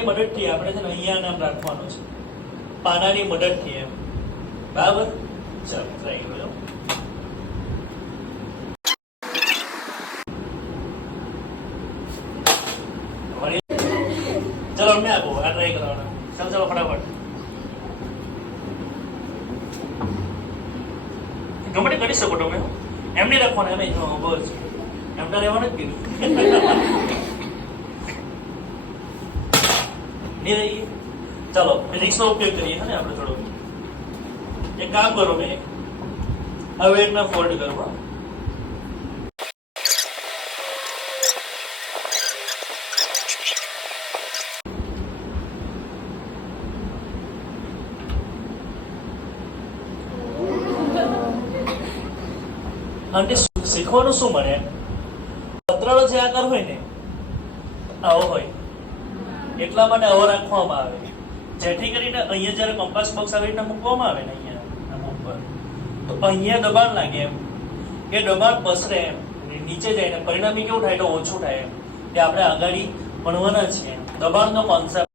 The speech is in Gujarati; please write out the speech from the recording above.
પાનાની મદદથી આપણે છે ને અહીંયા નામ રાખવાનું છે, પાનાની મદદથી એમ, બરાબર. ચાલો ટ્રાય કરો. ચલો અમને આપો, આ ટ્રાય કરવાના. ચાલો ચાલો ફટાફટ. ગમે તે કરી શકો તમે, એમ નહીં રાખવાનું. એમ બસ એમ તો રહેવાનું જ કીધું. નહીં રહી. ચાલો ફિઝિક્સનો ઉપયોગ કરીએ ને આપણે થોડો. એક કામ કરો, મેં હવે એકના ફોલ્ડ કરવા. અને શીખવાનું શું મળે? પતરાળો જે આકાર હોય ને આવો હોય, એટલા માટે આવો રાખવામાં આવે, જેથી કરીને અહીંયા જયારે કંપાસ બોક્સ આવી રીતના મૂકવામાં આવે ને અહીંયા ઉપર, તો અહીંયા દબાણ લાગે એમ, એ દબાણ પસરે એમ, નીચે જાય ને પરિણામી કેવું થાય તો ઓછું થાય એમ. તે આપણે આગળ ભણવાના છીએ દબાણનો કોન્સેપ્ટ.